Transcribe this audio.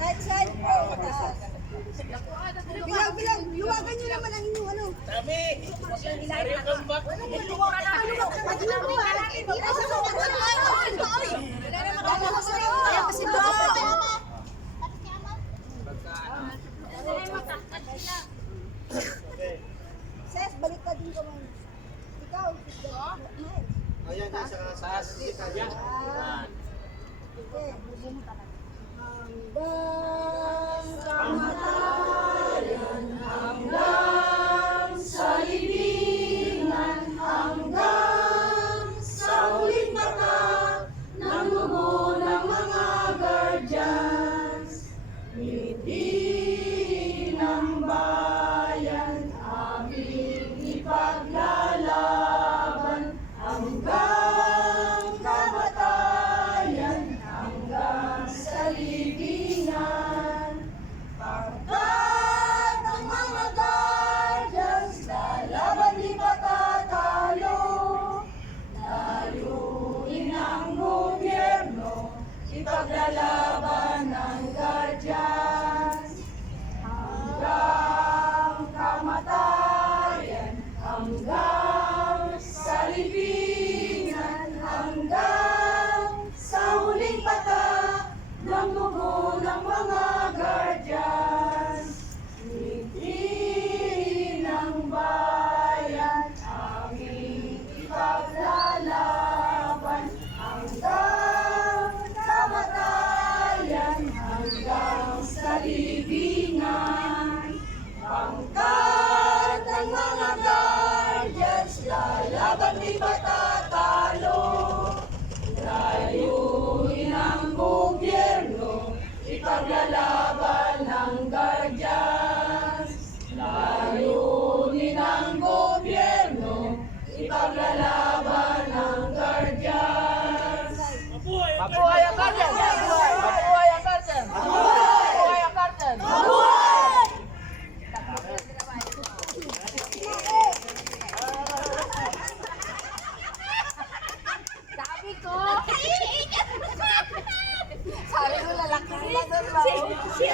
Right side po. Bilang. Luwagan nyo naman ang inyong ano. Sabi! Sari kang back! Ses, balik ka din ko man. Ikaw. Ayan, nasa taas. Ayan. Okay. Hanggang kamatayan, hanggang sa libingan, hanggang sa huling mata ng dugo ng mga guardians. Hindi ng bayan aming ipaglalaban hanggang kamatayan, hanggang sa libingan. Pagkat ang mga guardians lalaban di matatalo, layunin ang gobyerno ipaglalaban ng guardians. Hanggang kamatayan, hanggang sa libingan, hanggang sa huling pata ng dugo ng mga guardians. Hindi ng bayan aming ipaglalaban hanggang kamatayan, hanggang sa libingan. Pangkat ng mga guardians lalaban di matatalo, layunin ang gobyerno ipaglalaban ng guardians. Layunin ang gobyerno ipaglalaban ng guardians. Mabuhay ang guardian! Mabuhay ang guardian! Mabuhay ang guardian! Sabi ko! Sabi ko lalaki sila doon ba? Si